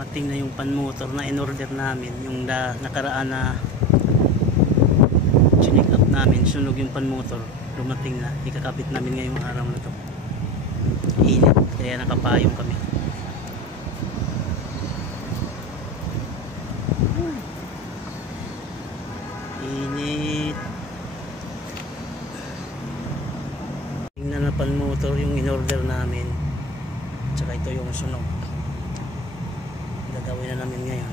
dumating na yung pan motor na in-order namin, yung nakaraan na chinik up namin, sunog yung pan motor, dumating na, ikakapit namin ngayong araw na to. Init, kaya nakapayong kami. Init. Tingnan na pan motor yung in-order namin, tsaka ito yung sunog. Gagawin na namin ngayon.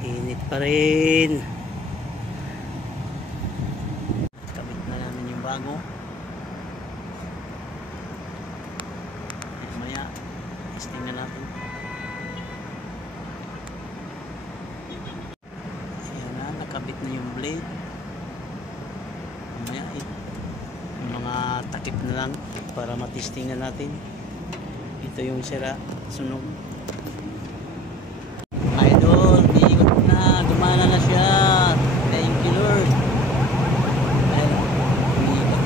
Init pa rin. Kabit na namin yung bago. Maya testing na natin. Ayan na, nakabit na yung blade. Maya yung mga takip na lang para matesting na natin. Ito yung sira, sunog. Idol, iikot na, gumana na siya. Thank you Lord. Ayun, umiikot.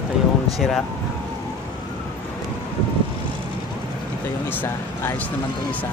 Ito yung sira. Ito yung isa, ayos naman itong isa.